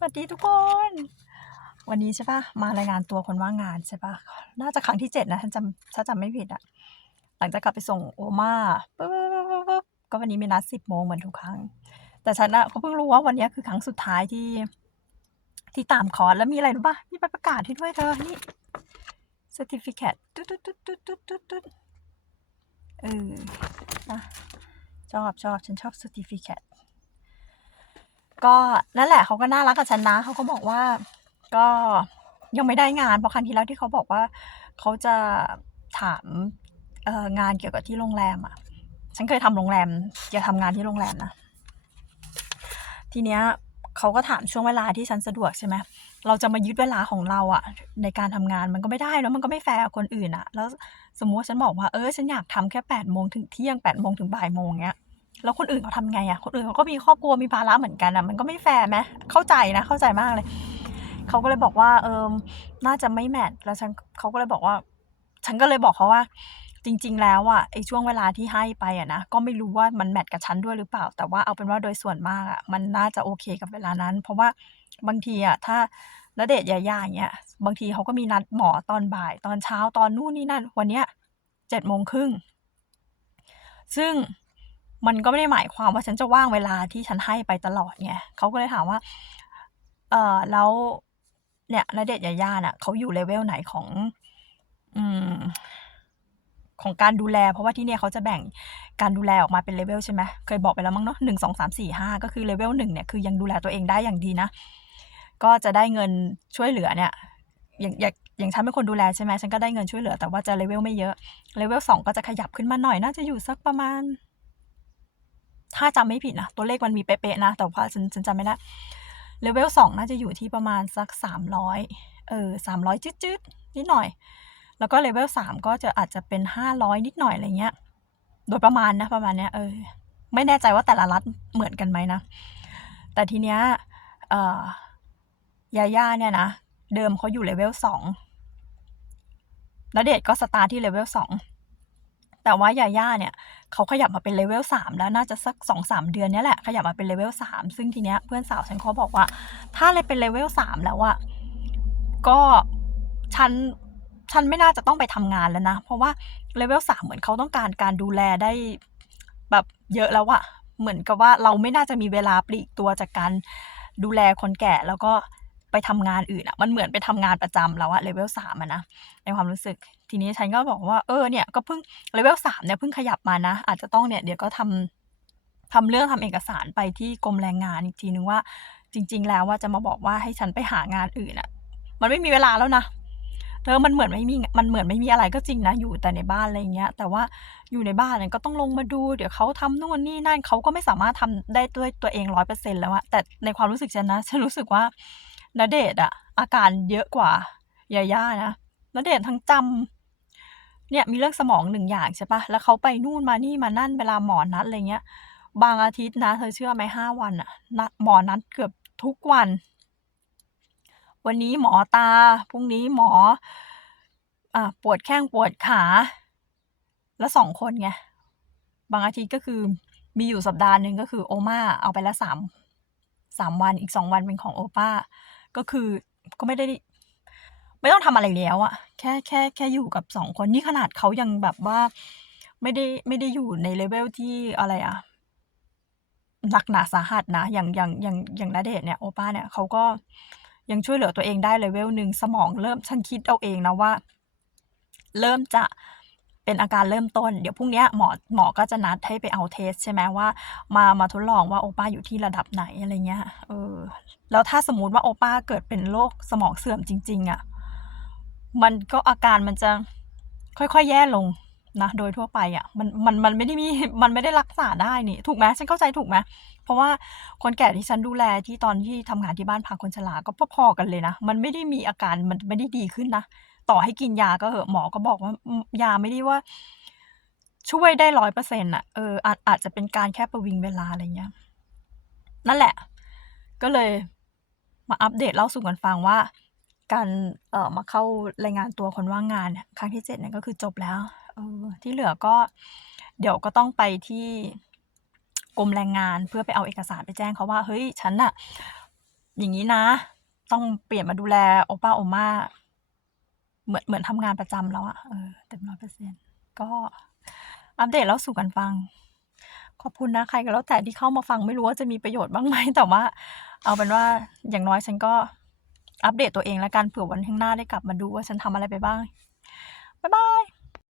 สวัสดีทุกคน วันนี้ใช่ปะมารายงานตัวคนว่างงานใช่ปะน่าจะครั้งที่เจ็ดนะถ้าจำถ้าจำไม่ผิดอะหลังจากกลับไปส่งโอมาปุ๊บปุ๊บปุ๊บปุ๊บก็วันนี้มีนัดสิบโมงเหมือนทุกครั้ง แต่ฉันอะก็เพิ่งรู้ว่าวันนี้คือครั้งสุดท้ายที่ ที่ตามคอร์สแล้วมีอะไรรู้ปะมีใบประกาศให้ด้วยเธอนี่ certificate ตุ๊ดตุ๊ดตุ๊ดตุ๊ดตุ๊ดตุ๊ดตุ๊ดเออนะชอบชอบฉันชอบ certificate ก็นั่นแหละเขาก็น่ารักกับฉันนะเขาก็บอกว่าก็ยังไม่ได้งานเพราะครั้งที่แล้วที่เขาบอกว่าเขาจะถามเอองานเกี่ยวกับที่โรงแรมอะ ฉันเคยทำโรงแรมอย่าทำงานที่โรงแรมนะทีเนี้ยเขาก็ถามช่วงเวลาที่ฉันสะดวกใช่ไหมเราจะมายึดเวลาของเราอะในการทำงานมันก็ไม่ได้เนอะมันก็ไม่แฟร์กับคนอื่นอะแล้วสมมติฉันบอกว่าเออฉันอยากทำแค่แปดโมงถึงเที่ยงแปดโมงถึงบ่ายโมงเงี้ย แล้วคนอื่นเขาทำไงอะคนอื่นเขาก็มีครอบครัวมีภาระเหมือนกันอะมันก็ไม่แฟร์ไหมเข้าใจนะ เข้าใจมากเลย เขาก็เลยบอกว่าเออน่าจะไม่แมทแล้วฉันเขาก็เลยบอกว่า ฉันก็เลยบอกเขาว่า จริง ๆ แล้วอะไอ้ช่วงเวลาที่ให้ไปอะนะก็ไม่รู้ว่ามันแมทกับฉันด้วยหรือเปล่า แต่ว่าเอาเป็นว่าโดยส่วนมากอะมันน่าจะโอเคกับเวลานั้น เพราะว่าบางทีอะถ้าณเดชน์ยาย่าอย่างเงี้ยบางทีเขาก็มีนัดหมอตอนบ่าย ตอนเช้าตอนนู่นนี่นั่น วันเนี้ยเจ็ดโมงครึ่งซึ่ง มันก็ไม่ได้หมายความว่าฉันจะว่างเวลาที่ฉันให้ไปตลอดไงเขาก็เลยถามว่า เออแล้วเนี่ยณเดชน์ยาย่าน่ะเขาอยู่เลเวลไหนของ อืม ของการดูแล เพราะว่าที่เนี่ยเขาจะแบ่งการดูแลออกมาเป็นเลเวลใช่ไหมเคยบอกไปแล้วมั้งเนาะหนึ่งสองสามสี่ห้าก็คือเลเวลหนึ่งเนี่ยคือยังดูแลตัวเองได้อย่างดีนะก็จะได้เงินช่วยเหลือเนี่ยอย่างอย่างอย่างฉันเป็นคนดูแลใช่ไหมฉันก็ได้เงินช่วยเหลือ แต่ว่าจะเลเวลไม่เยอะเลเวลสองก็จะขยับขึ้นมาหน่อยน่าจะอยู่สักประมาณ ถ้าจำไม่ผิดนะตัวเลขมันมีเป๊ะๆนะ แต่ว่าฉันฉันจำไม่ได้เลเวลสองน่าจะอยู่ที่ประมาณสักสามร้อยเออสามร้อยจืดๆนิดหน่อย แล้วก็เลเวลสามก็จะอาจจะเป็นห้าร้อยนิดหน่อยอะไรเงี้ย โดยประมาณนะประมาณเนี้ยเออไม่แน่ใจว่าแต่ละรัฐเหมือนกันไหมนะ แต่ทีเนี้ยเออยาย่าเนี่ยนะ เดิมเขาอยู่เลเวลสองแล้วเดชก็สตาร์ทที่เลเวลสอง แต่ว่ายาย่าเนี่ยเขาขยับมาเป็นเลเวลสามแล้วน่าจะสักสองสามเดือนนี้แหละขยับมาเป็นเลเวลสามซึ่งทีเนี้ยเพื่อนสาวฉันเขาบอกว่า ถ้าเลยเป็นเลเวลสามแล้วอะก็ฉันฉันไม่น่าจะต้องไปทำงานแล้วนะ เพราะว่าเลเวลสามเหมือนเขาต้องการการดูแลได้แบบเยอะแล้วอะเหมือนกับว่าเราไม่น่าจะมีเวลาปลีกตัวจากการดูแลคนแก่แล้วก็ ทำงานอื่นอะมันเหมือนไปทำงานประจำแล้วอะเลเวลสามอะนะในความรู้สึก ทีนี้ฉันก็บอกว่าเออเนี่ยก็เพิ่งเลเวลสามเนี่ยเพิ่งขยับมานะ อาจจะต้องเนี่ยเดี๋ยวก็ทำทำเรื่องทำเอกสารไปที่กรมแรงงานอีกทีนึงว่าจริง ๆ แล้วว่าจะมาบอกว่าให้ฉันไปหางานอื่นอะมันไม่มีเวลาแล้วนะเธอมันเหมือนไม่มี มันเหมือนไม่มีอะไรก็จริงนะ อยู่แต่ในบ้านอะไรเงี้ย แต่ว่าอยู่ในบ้านเนี่ยก็ต้องลงมาดู เดี๋ยวเขาทำนู่นนี่นั่นเขาก็ไม่สามารถทำได้ด้วยตัวเองร้อยเปอร์เซ็นต์แล้วอะแต่ในความรู้สึกฉันนะ ฉันรู้สึกว่า ณเดชอะอาการเยอะกว่ายาย่านะณเดชทั้งจำเนี่ยมีเรื่องสมองหนึ่งอย่างใช่ปะแล้วเขาไปนู่นมานี่มานั่นเวลาหมอนัดอะไรเงี้ย บางอาทิตย์นะเธอเชื่อไหมห้าวันอะนัดหมอนัดเกือบทุกวัน วันนี้หมอตาพรุ่งนี้หมออ่าปวดแข้งปวดขา แล้วสองคนไงบางอาทิตย์ก็คือมีอยู่สัปดาห์หนึ่งก็คือโอมาเอาไปละสามสามวันอีกสองวันเป็นของโอป้า ก็คือก็ไม่ได้ ไม่ต้องทำอะไรแล้วอะแค่แค่แค่อยู่กับสองคนนี่ขนาดเขายังแบบว่า ไม่ได้ไม่ได้อยู่ในเลเวลที่อะไรอะหนักหนาสาหัสนะ อย่างอย่างอย่างอย่างนาเดชเนี่ยโอป้าเนี่ยเขาก็ยังช่วยเหลือตัวเองได้เลเวลหนึ่งสมองเริ่มฉันคิดเอาเองนะว่า เริ่มจะ เป็นอาการเริ่มต้น เดี๋ยวพรุ่งนี้หมอหมอก็จะนัดให้ไปเอาเทสใช่ไหมว่า มามาทดลองว่าโอป้าอยู่ที่ระดับไหนอะไรเงี้ยเออแล้วถ้าสมมติว่าโอป้าเกิดเป็นโรคสมองเสื่อมจริง ๆอะ่ะมันก็อาการมันจะค่อยๆ แย่ลง นะโดยทั่วไปอะ่ะมันมันมันไม่ได้มีมันไม่ได้รักษาได้นี่ ถูกไหมฉันเข้าใจถูกไหมเพราะว่าคนแก่ที่ฉันดูแลที่ตอนที่ทำงานที่บ้านพักคนชราก็พอๆกันเลยนะ มันไม่ได้มีอาการมันไม่ได้ดีขึ้นนะต่อให้กินยาก็เหอะหมอก็บอกว่ายาไม่ได้ว่า ช่วยได้ร้อยเปอร์เซ็นต์อะเอออาจอาจจะเป็นการแค่ประวิงเวลาอะไรเงี้ยนั่นแหละ ก็เลยมาอัปเดตเล่าสู่กันฟังว่า การเอ่อมาเข้ารายงานตัวคนว่างงานครั้งที่เจ็ดเนี่ยก็คือจบแล้ว เออที่เหลือก็เดี๋ยวก็ต้องไปที่กรมแรงงานเพื่อไปเอาเอกสารไปแจ้งเขาว่า เฮ้ย ฉันอะอย่างนี้นะ ต้องเปลี่ยนมาดูแลโอป้าโอม่าเหมือนเหมือนทำงานประจำแล้วอะเออเต็มร้อยเปอร์เซ็นก็อัปเดตแล้วสู่กันฟัง ขอบคุณนะใครก็แล้วแต่ที่เข้ามาฟังไม่รู้ว่าจะมีประโยชน์บ้างไหมแต่ว่า เอาเป็นว่าอย่างน้อยฉันก็อัปเดตตัวเองแล้วกันเผื่อวันข้างหน้าได้กลับมาดูว่าฉันทำอะไรไปบ้างบ๊ายบาย